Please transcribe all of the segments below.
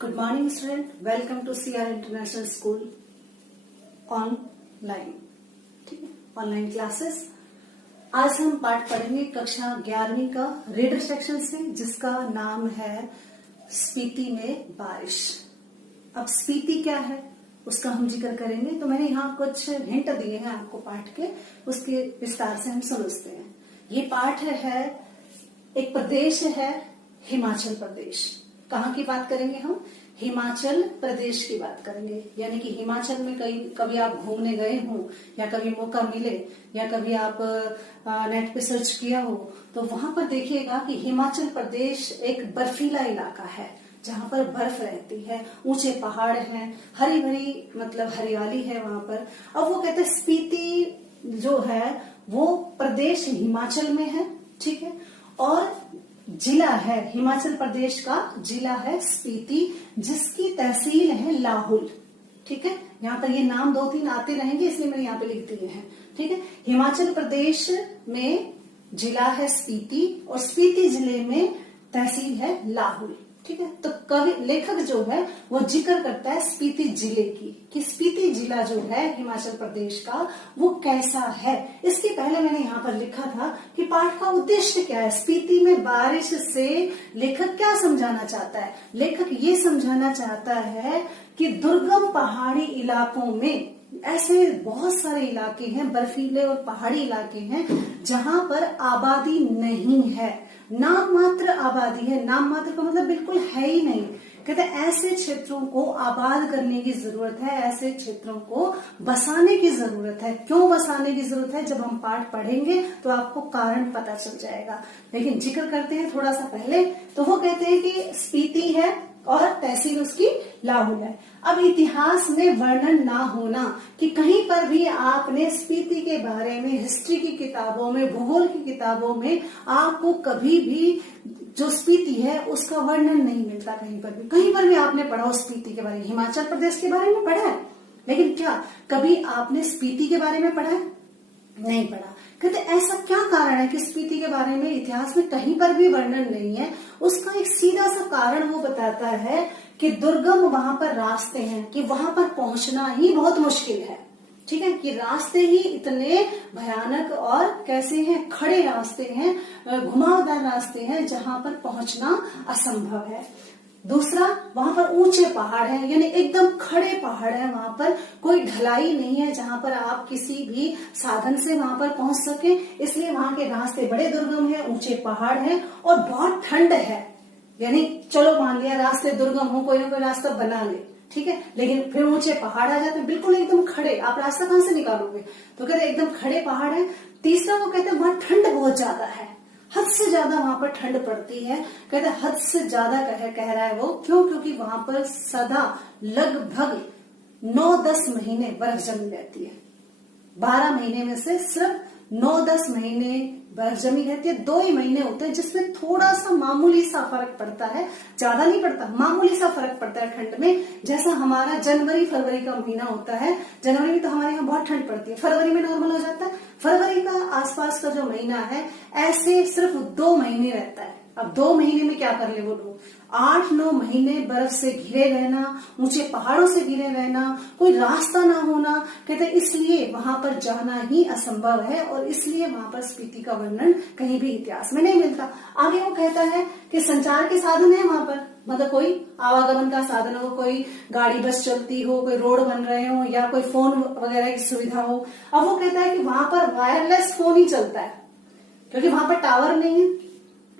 Good morning student, welcome to CR international school online. ठीक है, online classes. आज हम पाठ पढ़ेंगे कक्षा 11वीं का रीडर सेक्शन से, जिसका नाम है स्पीति में बारिश। अब स्पीति क्या है उसका हम जिक्र करेंगे। तो मैंने यहाँ कुछ हिंट दिए हैं आपको पाठ के, उसके विस्तार से हम समझते हैं। ये पाठ है, एक प्रदेश है हिमाचल प्रदेश। कहाँ की बात करेंगे हम? हिमाचल प्रदेश की बात करेंगे। यानी कि हिमाचल में कभी आप घूमने गए हो, या कभी मौका मिले, या कभी आप नेट पे सर्च किया हो, तो वहां पर देखिएगा कि हिमाचल प्रदेश एक बर्फीला इलाका है जहां पर बर्फ रहती है, ऊंचे पहाड़ हैं, हरी भरी मतलब हरियाली है वहां पर। अब वो कहते हैं स्पीति जो है वो प्रदेश हिमाचल में है। ठीक है, और जिला है हिमाचल प्रदेश का, जिला है स्पीति, जिसकी तहसील है लाहुल। ठीक है, यहाँ पर ये नाम 2-3 आते रहेंगे, इसलिए मैंने यहाँ पे लिख दिए हैं। ठीक है, हिमाचल प्रदेश में जिला है स्पीति और स्पीति जिले में तहसील है लाहुल। ठीक है, तो कवि लेखक जो है वो जिक्र करता है स्पीति जिले की, कि स्पीति जिला जो है हिमाचल प्रदेश का वो कैसा है। इसके पहले मैंने यहाँ पर लिखा था कि पाठ का उद्देश्य क्या है। स्पीति में बारिश से लेखक क्या समझाना चाहता है? लेखक ये समझाना चाहता है कि दुर्गम पहाड़ी इलाकों में ऐसे बहुत सारे इलाके हैं, बर्फीले और पहाड़ी इलाके हैं, जहां पर आबादी नहीं है, नाम मात्र आबादी है। नाम मात्र का मतलब बिल्कुल है ही नहीं। कहते हैं ऐसे क्षेत्रों को आबाद करने की जरूरत है, ऐसे क्षेत्रों को बसाने की जरूरत है। क्यों बसाने की जरूरत है, जब हम पाठ पढ़ेंगे तो आपको कारण पता चल जाएगा। लेकिन जिक्र करते हैं थोड़ा सा पहले। तो वो कहते हैं कि स्पीति है और तहसील उसकी लाहुल है। अब इतिहास में वर्णन ना होना, कि कहीं पर भी आपने स्पीति के बारे में हिस्ट्री की किताबों में, भूगोल की किताबों में आपको कभी भी जो स्पीति है उसका वर्णन नहीं मिलता। कहीं पर भी आपने पढ़ा हो स्पीति के बारे में, हिमाचल प्रदेश के बारे में पढ़ा है, लेकिन क्या कभी आपने स्पीति के बारे में पढ़ा है? नहीं पढ़ा। कहते ऐसा क्या कारण है कि स्पीति के बारे में इतिहास में कहीं पर भी वर्णन नहीं है? उसका एक सीधा सा कारण वो बताता है कि दुर्गम वहां पर रास्ते हैं, कि वहां पर पहुंचना ही बहुत मुश्किल है। ठीक है, कि रास्ते ही इतने भयानक और कैसे हैं, खड़े रास्ते हैं, घुमावदार रास्ते हैं, जहां पर पहुंचना असंभव है। दूसरा, वहां पर ऊंचे पहाड़ हैं, यानी एकदम खड़े पहाड़ है, वहां पर कोई ढलाई नहीं है जहां पर आप किसी भी साधन से वहां पर पहुंच सके। इसलिए वहां के रास्ते बड़े दुर्गम है, ऊंचे पहाड़ है और बहुत ठंड है। यानी चलो मान लिया रास्ते दुर्गम हो, कोई ना कोई रास्ता बना ले, ठीक है, लेकिन फिर ऊंचे पहाड़ आ जाते हैं, बिल्कुल एकदम खड़े, आप रास्ता कहां से निकालोगे? तो कहते एकदम खड़े पहाड़ है। तीसरा, वो कहते हैं वहां ठंड बहुत ज्यादा है, हद से ज्यादा वहां पर ठंड पड़ती है। कहते हद से ज्यादा कह रहा है वो, क्यों? क्योंकि वहां पर सदा लगभग 9-10 महीने बर्फ जमी रहती है। 12 महीने में से सिर्फ 9-10 महीने बर्फ जमी रहती है। 2 ही महीने होते हैं जिसमें थोड़ा सा मामूली सा फर्क पड़ता है, ज्यादा नहीं पड़ता, मामूली सा फर्क पड़ता है ठंड में। जैसा हमारा जनवरी फरवरी का महीना होता है, जनवरी में तो हमारे यहाँ बहुत ठंड पड़ती है, फरवरी में नॉर्मल हो जाता है। फरवरी का आसपास का जो महीना है, ऐसे सिर्फ 2 महीने रहता है। अब 2 महीने में क्या कर ले वो लोग? 8-9 महीने बर्फ से घिरे रहना, ऊंचे पहाड़ों से घिरे रहना, कोई रास्ता ना होना। कहते इसलिए वहां पर जाना ही असंभव है, और इसलिए वहां पर स्पीति का वर्णन कहीं भी इतिहास में नहीं मिलता। आगे वो कहता है कि संचार के साधन है वहां पर, मतलब कोई आवागमन का साधन हो, कोई गाड़ी बस चलती हो, कोई रोड बन रहे हो, या कोई फोन वगैरह की सुविधा हो। अब वो कहता है कि वहां पर वायरलेस फोन ही चलता है, क्योंकि वहां पर टावर नहीं है।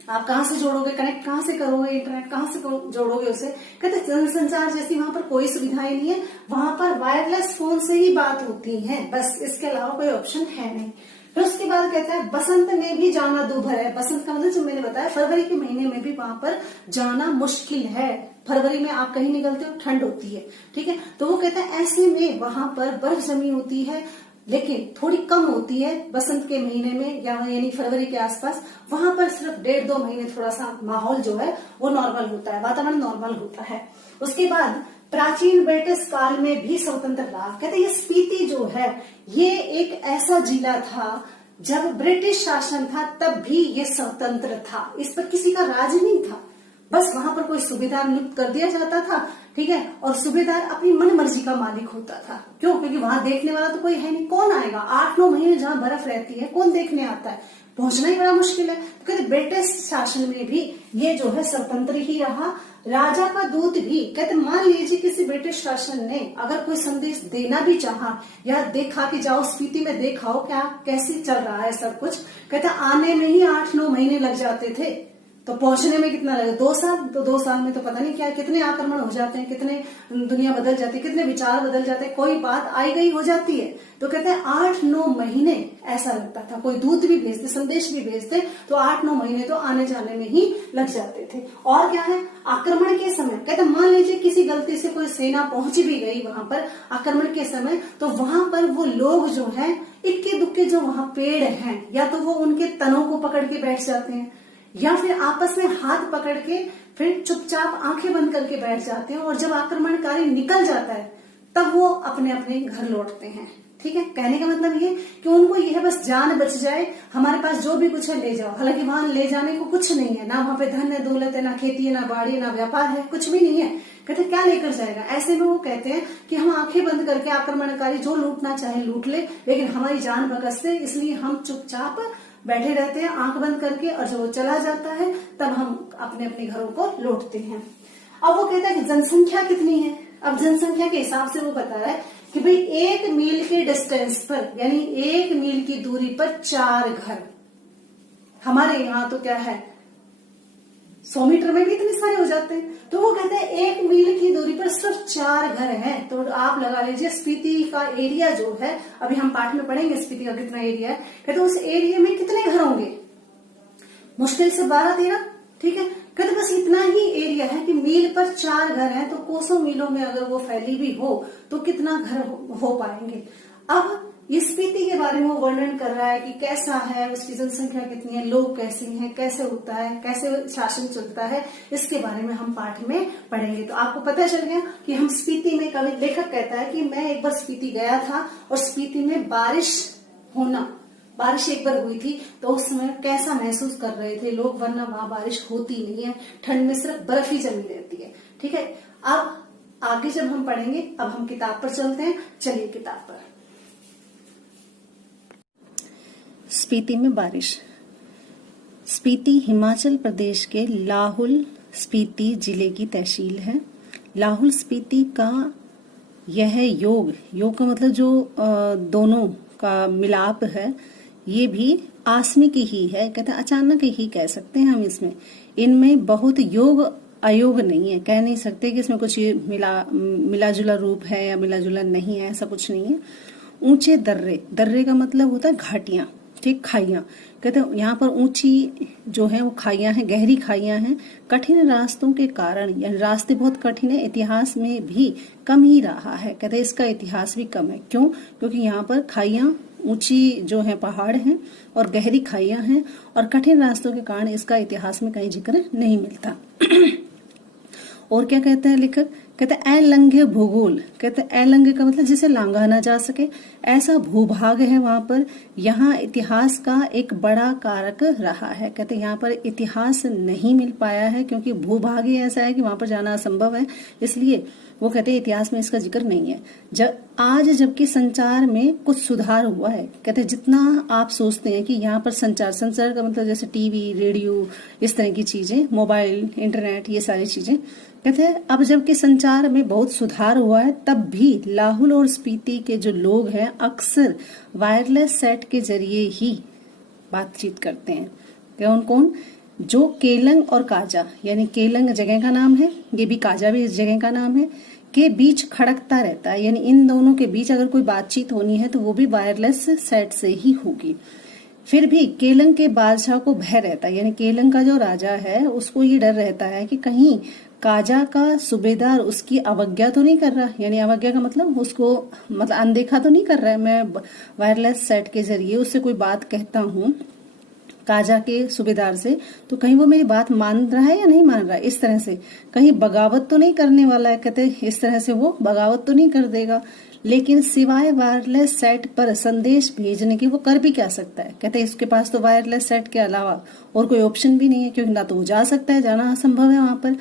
आप कहां से जोड़ोगे, कनेक्ट कहां से करोगे, इंटरनेट कहां से जोड़ोगे उसे? कहते जनसंचार जैसी वहां पर कोई सुविधाएं नहीं है, वहां पर वायरलेस फोन से ही बात होती है, बस, इसके अलावा कोई ऑप्शन है नहीं। फिर उसके बाद कहता है बसंत में भी जाना दूभर है। बसंत का मतलब जो मैंने बताया, फरवरी के महीने में भी वहां पर जाना मुश्किल है। फरवरी में आप कहीं निकलते हो, ठंड होती है। ठीक है, तो वो कहता है ऐसे में वहां पर बर्फ जमी होती है, लेकिन थोड़ी कम होती है बसंत के महीने में, या यानी फरवरी के आसपास। वहां पर सिर्फ 1.5-2 महीने थोड़ा सा माहौल जो है वो नॉर्मल होता है, वातावरण नॉर्मल होता है। उसके बाद प्राचीन ब्रिटिश काल में भी स्वतंत्र रहा। कहते ये स्पीति जो है ये एक ऐसा जिला था जब ब्रिटिश शासन था तब भी ये स्वतंत्र था, इस पर किसी का राज नहीं था। बस वहां पर कोई सूबेदार नियुक्त कर दिया जाता था, ठीक है, और सूबेदार अपनी मन मर्जी का मालिक होता था। क्यों? क्योंकि वहां देखने वाला तो कोई है नहीं, कौन आएगा? 8-9 महीने जहां बर्फ रहती है कौन देखने आता है? पहुंचना ही बड़ा मुश्किल है। तो कहते ब्रिटिश शासन में भी ये जो है स्वतंत्र ही रहा। राजा का दूत भी, कहते मान लीजिए किसी ब्रिटिश शासन ने अगर कोई संदेश देना भी चाहा या देखा कि जाओ स्पीति में देखाओ क्या कैसे चल रहा है सब कुछ, कहते आने में ही 8-9 महीने लग जाते थे। तो पहुंचने में कितना लगे? 2 साल। तो 2 साल में तो पता नहीं क्या कितने आक्रमण हो जाते हैं, कितने दुनिया बदल जाती है, कितने विचार बदल जाते हैं, कोई बात आई गई हो जाती है। तो कहते हैं 8-9 महीने ऐसा लगता था। कोई दूत भी भेजते, संदेश भी भेजते तो 8-9 महीने तो आने जाने में ही लग जाते थे। और क्या है, आक्रमण के समय, कहते मान लीजिए किसी गलती से कोई सेना पहुंच भी गई वहां पर आक्रमण के समय, तो वहां पर वो लोग जो है इक्के दुक्के जो वहां पेड़ हैं, या तो वो उनके तनों को पकड़ के बैठ जाते हैं या फिर आपस में हाथ पकड़ के फिर चुपचाप आंखें बंद करके बैठ जाते हैं, और जब आक्रमणकारी निकल जाता है तब वो अपने अपने घर लौटते हैं। ठीक है, कहने का मतलब ये कि उनको यह बस जान बच जाए, हमारे पास जो भी कुछ है ले जाओ। हालांकि वहां ले जाने को कुछ नहीं है, ना वहां पे धन है, दौलत है, ना खेती है, ना बाड़ी है, ना व्यापार है, कुछ भी नहीं है। कहते क्या लेकर जाएगा? ऐसे में वो कहते हैं कि हम आंखें बंद करके आक्रमणकारी जो लूटना चाहे लूट ले, लेकिन हमारी जान बकस से, इसलिए हम चुपचाप बैठे रहते हैं आंख बंद करके, और जब वो चला जाता है तब हम अपने अपने घरों को लौटते हैं। अब वो कहता है कि जनसंख्या कितनी है। अब जनसंख्या के हिसाब से वो बता रहा है कि भाई 1 मील के डिस्टेंस पर, यानी 1 मील की दूरी पर 4 घर। हमारे यहाँ तो क्या है 100 मीटर में भी इतने सारे हो जाते हैं। तो वो कहते हैं 1 मील की दूरी पर सिर्फ 4 घर हैं। तो आप लगा लीजिए स्पीति का एरिया जो है, अभी हम पाठ में पढ़ेंगे स्पीति का कितना एरिया है। कहते उस एरिया में कितने घर होंगे? मुश्किल से 12-13। ठीक है, कहते बस इतना ही एरिया है कि मील पर 4 घर हैं, तो कोसों मीलों में अगर वो फैली भी हो तो कितना घर हो पाएंगे। अब ये स्पीति के बारे में वो वर्णन कर रहा है कि कैसा है, उसकी जनसंख्या कितनी है, लोग कैसे हैं, कैसे होता है, कैसे शासन चलता है, इसके बारे में हम पाठ में पढ़ेंगे। तो आपको पता चल गया कि हम स्पीति में, कवि लेखक कहता है कि मैं एक बार स्पीति गया था और स्पीति में बारिश एक बार हुई थी, तो उस समय कैसा महसूस कर रहे थे लोग, वरना वहां बारिश होती नहीं है, ठंड में सिर्फ बर्फ ही जमी रहती है। ठीक है, अब आगे जब हम पढ़ेंगे, अब हम किताब पर चलते हैं। चलिए किताब पर। स्पीति में बारिश। स्पीति हिमाचल प्रदेश के लाहुल स्पीति जिले की तहसील है। लाहुल स्पीति का यह योग का मतलब जो दोनों का मिलाप है, ये भी आकस्मिक ही है। कहते हैं अचानक ही कह सकते हैं हम इसमें। इनमें बहुत योग अयोग नहीं है, कह नहीं सकते कि इसमें कुछ मिला जुला रूप है या मिला जुला नहीं है, ऐसा कुछ नहीं है। ऊंचे दर्रे का मतलब होता है घाटियां, ठीक, खाइयां। कहते हैं यहाँ पर ऊंची जो है वो खाइयां हैं, गहरी खाइयां हैं। कठिन रास्तों के कारण, यानी रास्ते बहुत कठिन है, इतिहास में भी कम ही रहा है। कहते हैं इसका इतिहास भी कम है। क्यों? क्योंकि यहाँ पर खाइयां ऊंची जो है पहाड़ हैं और गहरी खाइयां हैं, और कठिन रास्तों के कारण इसका इतिहास में कहीं जिक्र नहीं मिलता। और क्या कहते हैं लेखक? कहते हैं अलंघ्य भूगोल। कहते हैं अलंघ्य का मतलब जिसे लांघा ना जा सके, ऐसा भूभाग है वहां पर। यहाँ इतिहास का एक बड़ा कारक रहा है। कहते हैं यहाँ पर इतिहास नहीं मिल पाया है क्योंकि भूभाग ही ऐसा है कि वहां पर जाना असंभव है, इसलिए वो कहते हैं इतिहास में इसका जिक्र नहीं है। जबकि संचार में कुछ सुधार हुआ है। कहते हैं जितना आप सोचते हैं कि यहाँ पर संचार का मतलब जैसे टीवी, रेडियो, इस तरह की चीजें, मोबाइल, इंटरनेट, ये सारी चीजें, कहते हैं अब जबकि संचार में बहुत सुधार हुआ है, तब भी लाहुल और स्पीति के जो लोग हैं अक्सर वायरलेस सेट के जरिए ही बातचीत करते हैं। कौन? जो केलंग और काजा, यानी केलंग जगह का नाम है, ये भी काजा भी इस जगह का नाम है, के बीच खड़कता रहता है। यानी इन दोनों के बीच अगर कोई बातचीत होनी है तो वो भी वायरलेस सेट से ही होगी। फिर भी केलंग के बादशाह को भय रहता है, यानी केलंग का जो राजा है उसको ये डर रहता है कि कहीं काजा का सूबेदार उसकी अवज्ञा तो नहीं कर रहा। यानी अवज्ञा का मतलब उसको अनदेखा तो नहीं कर रहा है। मैं वायरलेस सेट के जरिए उससे कोई बात कहता हूँ, काजा के सूबेदार से, तो कहीं वो मेरी बात मान रहा है या नहीं मान रहा है, इस तरह से कहीं बगावत तो नहीं करने वाला है। कहते इस तरह से वो बगावत तो नहीं कर देगा, लेकिन सिवाय वायरलेस सेट पर संदेश भेजने की वो कर भी क्या सकता है। कहते इसके पास तो वायरलेस सेट के अलावा और कोई ऑप्शन भी नहीं है, क्योंकि ना तो वो जा सकता है, जाना असंभव है वहां पर।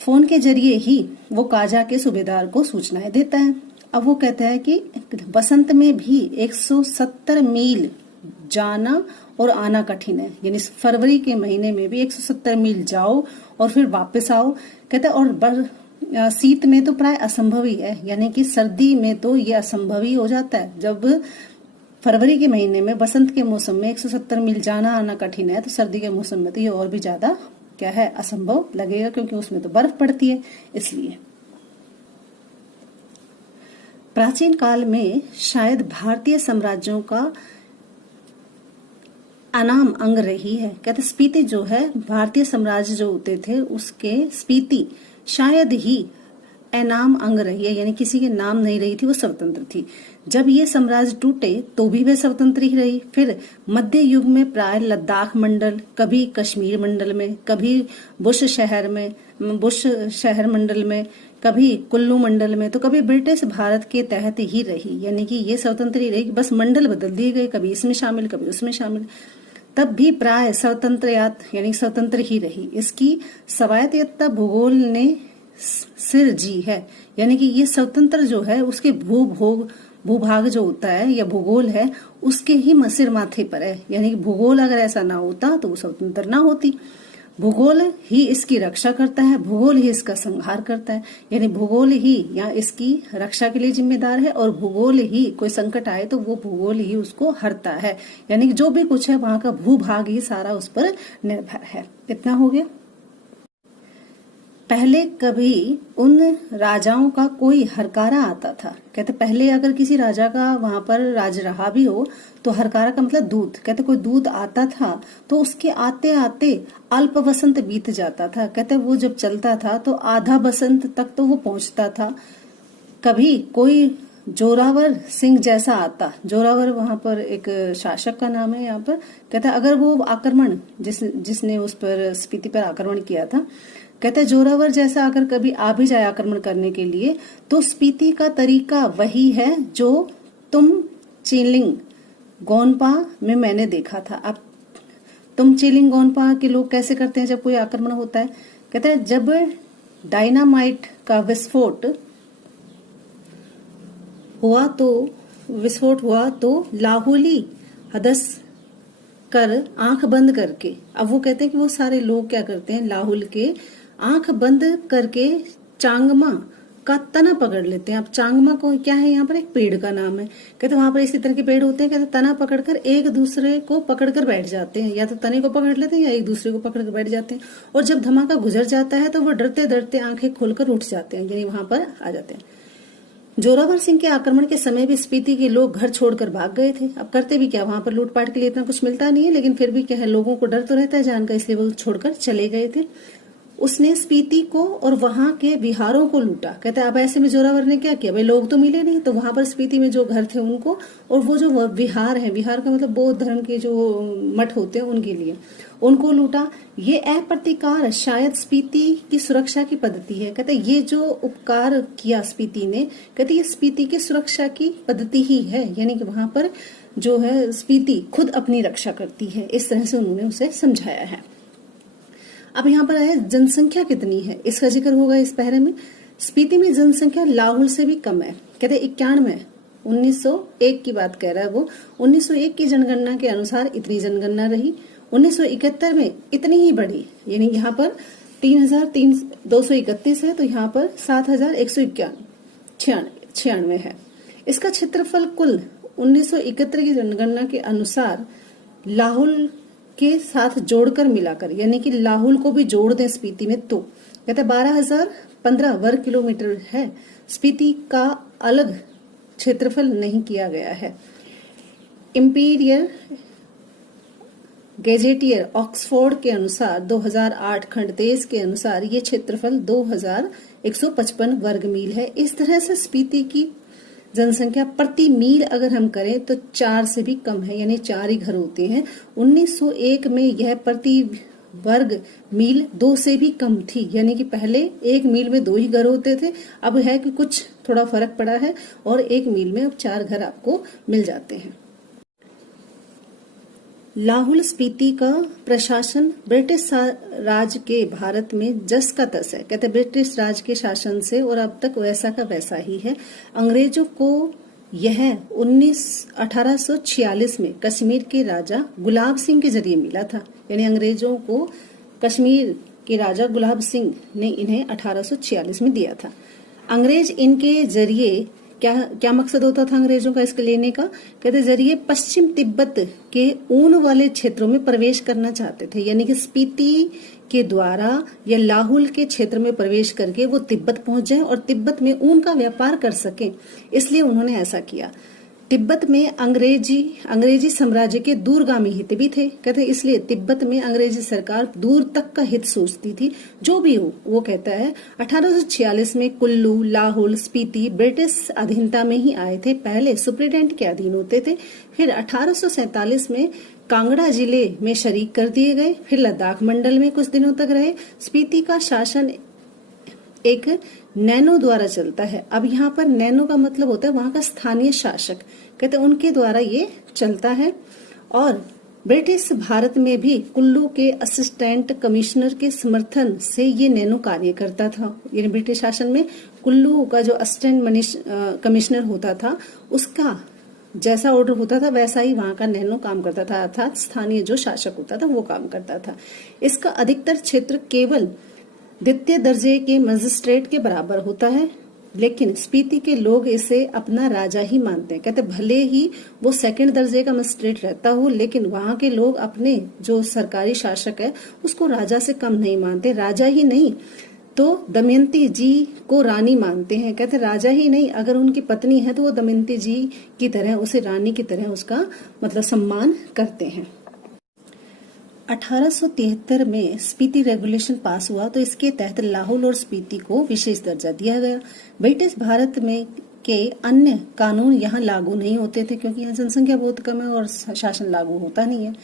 फोन के जरिए ही वो काजा के सूबेदार को सूचनाएं देता है। अब वो कहता है कि बसंत में भी 170 मील जाना और आना कठिन है, यानी फरवरी के महीने में भी 170 मील जाओ और फिर वापस आओ। कहते और शीत में तो प्राय असंभव ही है, यानी कि सर्दी में तो ये असंभव ही हो जाता है। जब फरवरी के महीने में बसंत के मौसम में 170 मील जाना आना कठिन है, तो सर्दी के मौसम में तो ये और भी ज्यादा क्या है, असंभव लगेगा, क्योंकि उसमें तो बर्फ पड़ती है। इसलिए प्राचीन काल में शायद भारतीय साम्राज्यों का अनाम अंग रही है। कहते स्पीति जो है, भारतीय साम्राज्य जो होते थे उसके स्पीति शायद ही अनाम अंग रही है, यानी किसी के नाम नहीं रही थी, वो स्वतंत्र थी। जब ये साम्राज्य टूटे तो भी वे स्वतंत्र ही रही। फिर मध्य युग में प्राय लद्दाख मंडल, कभी कश्मीर मंडल में, कभी बुश शहर मंडल में, कभी कुल्लू मंडल में, तो कभी ब्रिटिश भारत के तहत ही रही, यानी कि ये स्वतंत्र ही रही, बस मंडल बदल दिए गए, कभी इसमें शामिल कभी उसमें शामिल। तब भी प्राय यानी स्वतंत्र ही रही। इसकी स्वायत्तता भूगोल ने सिर जी है, यानी कि ये स्वतंत्र जो है उसके भूभाग जो होता है या भूगोल है उसके ही सिर माथे पर है, यानी कि भूगोल अगर ऐसा ना होता तो वो स्वतंत्र ना होती। भूगोल ही इसकी रक्षा करता है, भूगोल ही इसका संहार करता है, यानी भूगोल ही या इसकी रक्षा के लिए जिम्मेदार है, और भूगोल ही कोई संकट आए तो वो भूगोल ही उसको हरता है, यानी कि जो भी कुछ है वहां का भूभाग ही सारा उस पर निर्भर है। इतना हो गया। पहले कभी उन राजाओं का कोई हरकारा आता था। कहते पहले अगर किसी राजा का वहां पर राज रहा भी हो तो हरकारा का मतलब दूत। कहते कोई दूत आता था तो उसके आते आते अल्प बसंत बीत जाता था। कहते वो जब चलता था तो आधा बसंत तक तो वो पहुंचता था। कभी कोई जोरावर सिंह जैसा आता, जोरावर वहां पर एक शासक का नाम है यहाँ पर। कहता अगर वो आक्रमण जिसने उस पर स्पीति पर आक्रमण किया था, कहते जोरावर जैसा अगर कभी आ भी जाए आक्रमण करने के लिए तो स्पीति का तरीका वही है जो तुम चीलिंग गोनपा में मैंने देखा था। अब तुम चीलिंग गोनपा के लोग कैसे करते हैं जब कोई आक्रमण होता है। कहते हैं जब डायनामाइट का विस्फोट हुआ तो लाहुली हदस कर आंख बंद करके, अब वो कहते हैं कि वो सारे लोग क्या करते हैं, लाहुल के आंख बंद करके चांगमा का तना पकड़ लेते हैं। अब चांगमा को क्या है, यहाँ पर एक पेड़ का नाम है। कहते वहां पर इसी तरह के पेड़ होते हैं। कहते तना पकड़कर एक दूसरे को पकड़कर बैठ जाते हैं, या तो तने को पकड़ लेते हैं या एक दूसरे को पकड़कर बैठ जाते हैं। और जब धमाका गुजर जाता है तो वो डरते डरते आंखें खोलकर उठ जाते हैं, यानी वहां पर आ जाते हैं। जोरावर सिंह के आक्रमण के समय भी स्पीति के लोग घर छोड़कर भाग गए थे। अब करते भी क्या, वहां पर लूटपाट के लिए इतना कुछ मिलता नहीं है, लेकिन फिर भी क्या है, लोगों को डर तो रहता है जान का, इसलिए वो छोड़कर चले गए थे। उसने स्पीति को और वहां के विहारों को लूटा। कहते अब ऐसे में जोरावर ने क्या किया, भाई लोग तो मिले नहीं, तो वहां पर स्पीति में जो घर थे उनको, और वो जो विहार है, विहार का मतलब बौद्ध धर्म के जो मठ होते हैं उनके लिए, उनको लूटा। ये अप्रतिकार शायद स्पीति की सुरक्षा की पद्धति है। कहते ये जो उपकार किया स्पीति ने, कहते ये स्पीति की सुरक्षा की पद्धति ही है, यानी कि वहां पर जो है स्पीति खुद अपनी रक्षा करती है। इस तरह से उन्होंने उसे समझाया है। अब यहाँ पर आया जनसंख्या कितनी है, इसका जिक्र होगा इस पहरे में। स्पीति में जनसंख्या लाहुल से भी कम है। कहते 91 1901 की बात कह रहा है वो। 1901 की जनगणना के अनुसार इतनी जनगणना रही। 1971 में इतनी ही बढ़ी, यानी यहाँ पर 3231 है, तो यहाँ पर 7196 है। इसका क्षेत्रफल कुल 1971 की जनगणना के अनुसार लाहुल के साथ जोड़कर मिलाकर, यानी कि लाहुल को भी जोड़ दें स्पीति में, तो कहते 12,015 वर्ग किलोमीटर है। स्पीति का अलग क्षेत्रफल नहीं किया गया है। इंपीरियल गैजेटियर ऑक्सफोर्ड के अनुसार 2008 खंड 23 के अनुसार ये क्षेत्रफल 2155 वर्ग मील है। इस तरह से स्पीति की जनसंख्या प्रति मील अगर हम करें तो 4 से भी कम है, यानी 4 ही घर होते हैं। 1901 में यह प्रति वर्ग मील 2 से भी कम थी, यानी कि पहले 1 मील में 2 ही घर होते थे। अब है कि कुछ थोड़ा फर्क पड़ा है और 1 मील में अब 4 घर आपको मिल जाते हैं। लाहौल स्पीति का प्रशासन ब्रिटिश राज के भारत में जस का तस है, कहते ब्रिटिश राज के शासन से और अब तक वैसा का वैसा ही है। अंग्रेजों को यह 1846 में कश्मीर के राजा गुलाब सिंह के जरिए मिला था, यानी अंग्रेजों को कश्मीर के राजा गुलाब सिंह ने इन्हें 1846 में दिया था। अंग्रेज इनके जरिए क्या मकसद होता था अंग्रेजों का इसके लेने का, कहते जरिए पश्चिम तिब्बत के ऊन वाले क्षेत्रों में प्रवेश करना चाहते थे, यानी कि स्पीति के द्वारा या लाहौल के क्षेत्र में प्रवेश करके वो तिब्बत पहुंच जाए और तिब्बत में ऊन का व्यापार कर सके, इसलिए उन्होंने ऐसा किया। तिब्बत में अंग्रेजी साम्राज्य के दूरगामी हित भी थे, कहते इसलिए तिब्बत में अंग्रेजी सरकार दूर तक का हित सोचती थी। जो भी हो, वो कहता है 1846 में कुल्लू, लाहौल, स्पीति ब्रिटिश अधीनता में ही आए थे। पहले सुप्रीटेंडेंट के अधीन होते थे, फिर 1847 में कांगड़ा जिले में शरीक कर दिए गए, फिर लद्दाख मंडल में कुछ दिनों तक रहे। स्पीति का शासन एक नैनो द्वारा चलता है। अब यहाँ पर नैनो का मतलब होता है वहां का स्थानीय शासक, कहते उनके द्वारा ये चलता है। और ब्रिटिश भारत में भी कुल्लू के असिस्टेंट कमिश्नर के समर्थन से ये नैनो कार्य करता था, यानी ब्रिटिश शासन में कुल्लू का जो असिस्टेंट कमिश्नर होता था उसका जैसा ऑर्डर होता था वैसा ही वहां का नैनो काम करता था, अर्थात स्थानीय जो शासक होता था वो काम करता था। इसका अधिकतर क्षेत्र केवल द्वितीय दर्जे के मजिस्ट्रेट के बराबर होता है, लेकिन स्पीति के लोग इसे अपना राजा ही मानते हैं। कहते भले ही वो सेकंड दर्जे का मजिस्ट्रेट रहता हो, लेकिन वहां के लोग अपने जो सरकारी शासक है उसको राजा से कम नहीं मानते। राजा ही नहीं तो दमयंती जी को रानी मानते हैं। कहते राजा ही नहीं, अगर उनकी पत्नी है तो वो दमयंती जी की तरह उसे रानी की तरह उसका मतलब सम्मान करते हैं। 1873 में स्पीति रेगुलेशन पास हुआ तो इसके तहत लाहौल और स्पीति को विशेष दर्जा दिया गया। ब्रिटिश भारत में के अन्य कानून यहाँ लागू नहीं होते थे क्योंकि यहाँ जनसंख्या बहुत कम है और शासन लागू होता नहीं है।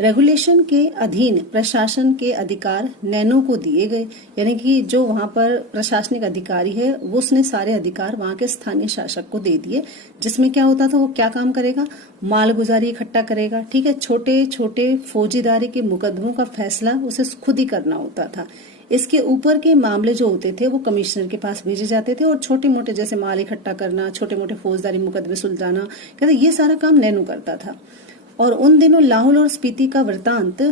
रेगुलेशन के अधीन प्रशासन के अधिकार नैनो को दिए गए, यानी कि जो वहां पर प्रशासनिक अधिकारी है वो उसने सारे अधिकार वहां के स्थानीय शासक को दे दिए। जिसमें क्या होता था, वो क्या काम करेगा, मालगुजारी इकट्ठा करेगा, ठीक है, छोटे छोटे फौजीदारी के मुकदमों का फैसला उसे खुद ही करना होता था। इसके ऊपर के मामले जो होते थे वो कमिश्नर के पास भेजे जाते थे और छोटे मोटे जैसे माल इकट्ठा करना, छोटे मोटे फौजदारी मुकदमे सुलझाना, कहते ये सारा काम नैनो करता था। और उन दिनों लाहौल और स्पीति का वृतांत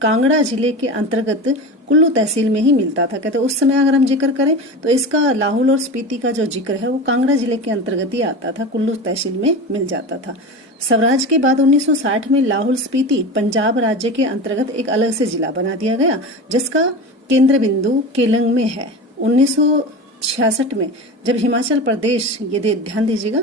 कांगड़ा जिले के अंतर्गत कुल्लू तहसील में ही मिलता था। कहते उस समय अगर हम जिक्र करें तो इसका लाहौल और स्पीति का जो जिक्र है वो कांगड़ा जिले के अंतर्गत ही आता था, कुल्लू तहसील में मिल जाता था। स्वराज के बाद 1960 में लाहौल स्पीति पंजाब राज्य के अंतर्गत एक अलग से जिला बना दिया गया जिसका केंद्र बिंदु केलंग में है। 1966 में जब हिमाचल प्रदेश, ये ध्यान दीजिएगा,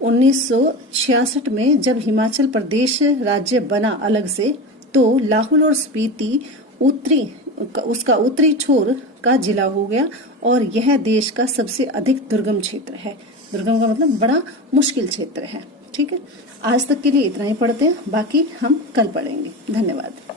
1966 में जब हिमाचल प्रदेश राज्य बना अलग से तो लाहौल और स्पीति उसका उत्तरी छोर का जिला हो गया और यह देश का सबसे अधिक दुर्गम क्षेत्र है। दुर्गम का मतलब बड़ा मुश्किल क्षेत्र है। ठीक है, आज तक के लिए इतना ही पढ़ते हैं, बाकी हम कल पढ़ेंगे। धन्यवाद।